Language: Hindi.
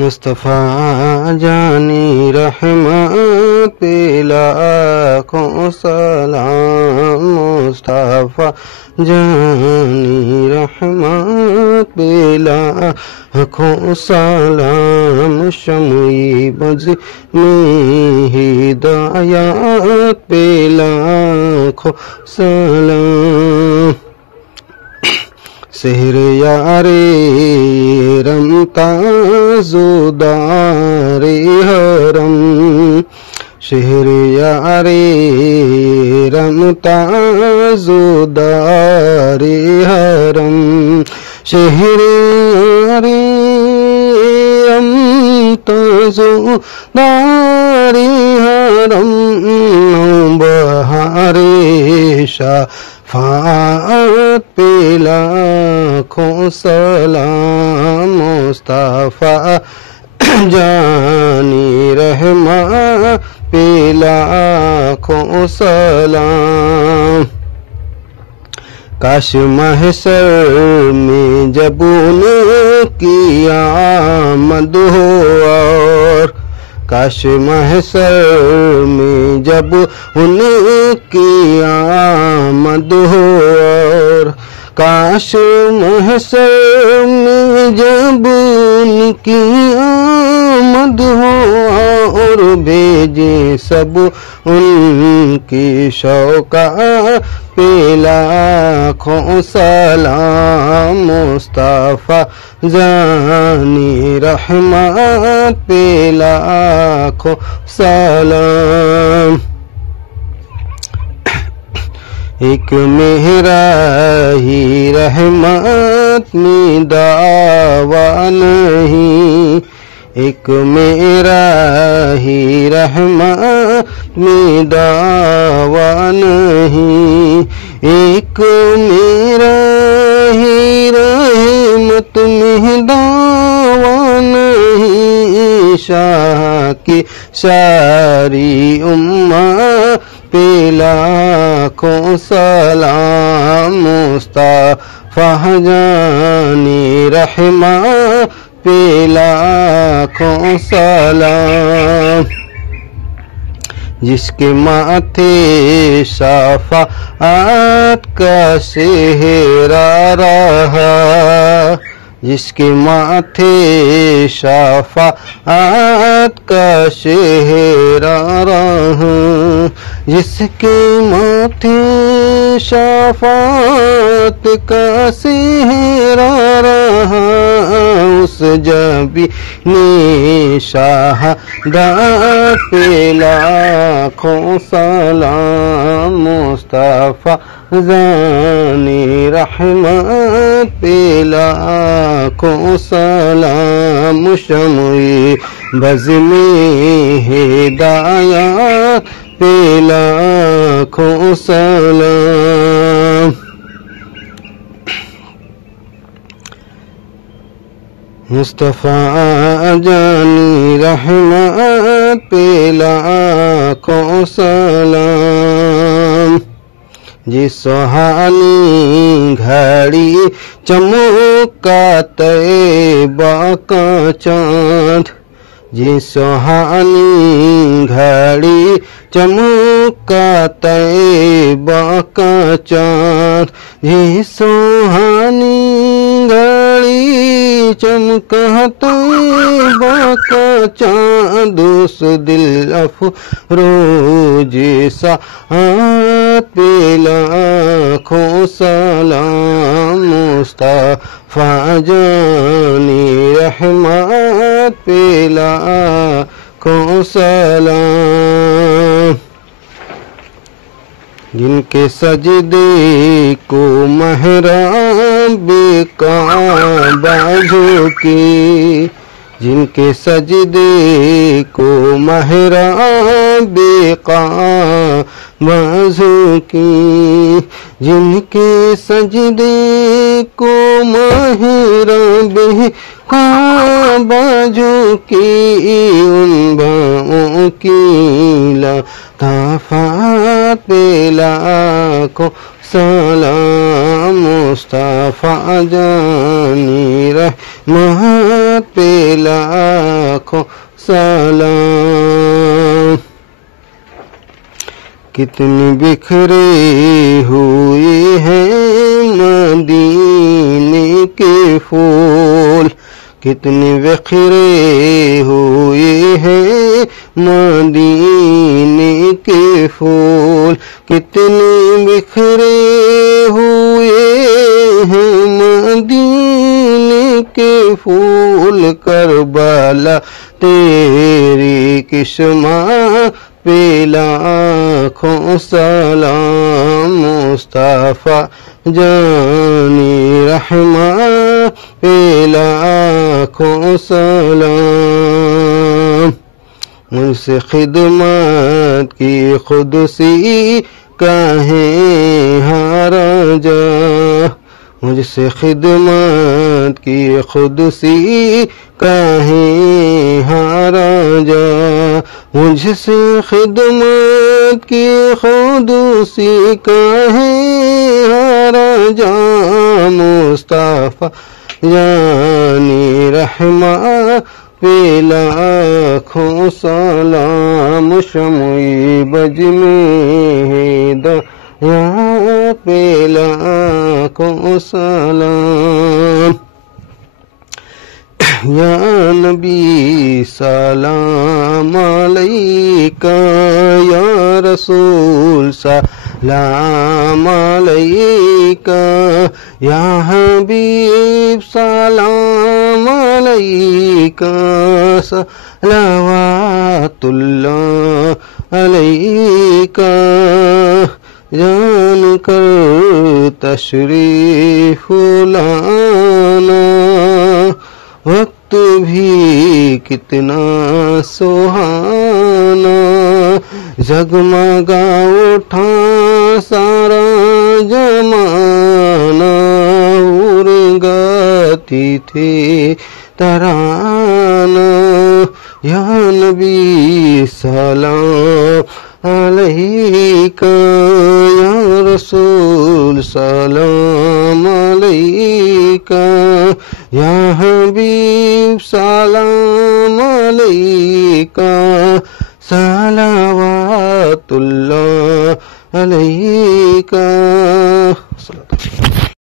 मुस्तफ़ा जानी रहमत पे लाखों सलाम। मुस्तफ़ा जानी रहमत पे लाखों सलाम। शम्ई बज़ में हिदायत पे लाखों सलाम। सेहर यारे रमता ज़ुदारे हरम। शहर यारे रमता ज़ुदारे हरम। शहर यारे रमता ज़ुदारे हरम। बहारे शफ़ाअत पे लाखों सलाम। मुस्तफ़ा जानी रहमत पे लाखों सलाम। काश महशर में जब उनकी आमद हो और काश महशर में जब उनकी आमद हो और काश महशर में जब उनकी आमद हो और भेजे सब उनकी शौका पे लाखों सलाम। मुस्तफ़ा जानी रहमत पे लाखों सलाम। एक मेरा ही रहमत में दावा नहीं। एक मेरा ही रहमत में दावा नहीं। एक मेरा ही रहमत में दावा नहीं। शाह की सारी उम्मा पे लाखों सलाम। मुस्तफ़ा जानी रहमत पे लाखों सलाम। जिसके माथे शफ़ाअत का सेहरा रहा। जिसके माथे शफ़ाअत का सेहरा रहा। जिसके माथे शफ़ाअत का सेहरा रहा। उस जबी ने शहादत पे लाखों सलाम। मुस्तफ़ा जानी रहमत पे लाखों सलाम। शम्ई बज़ में हिदायत पे लाखों सलाम। मुस्तफ़ा जानी रहमत पे लाखों सलाम। जिस सुहानी घड़ी चमका तैबा का चाँद। जिस सुहानी घड़ी चमका तैबा का चाँद। जिस सुहानी घड़ी चमका तैबा का चाँद। उस दिल अफरोज साअत पे लाखों सलाम। मुस्तफ़ा जानी रहमत पे लाखों सलाम। जिनके सजदे को महराब काबा झुकी। जिनके सजदे को महराब काबा झुकी। जिनके सजदे को महराब काबा झुकी। उन बाओं की लताफ़त पे लाखों सलाम। मुस्तफ़ा जानी रह महत पे लाखों सलाम। कितनी बिखरे हुए हैं मदीने के फूल, कितने बिखरे हुए हैं मदीने के फूल, कितने बिखरे हुए हैं मदीने के फूल। करबला तेरी किस्मा पे लाखों सलाम, मुस्तफा जानी रहमा पे लाखों सलाम। मुझसे खिदमत की खुदसी काहे हारा जा, मुझसे खिदमत की खुदसी काहे हारा जा, मुझसे खिदमत की खुदसी काहे हारा जा। मुस्तफा जानी रहमा पे लाखों सलाम, शमुई बज में हिदाया पे लाखों सलाम। या नबी सलाम अलैका, या रसूल सलाम अलैका, या हबीब सलाम अलैका, सलवातुल्लाह अलैका। जान कर तशरीफ लाना, वक्त भी कितना सुहाना, जगमगा उठा सारा जमाना, उड़ गाती थी तराना। या नबी सलाम अलैका, या रसूल सलाम अलैका, या हबीब सलाम अलैका, सलावतुल्लाह अलैका।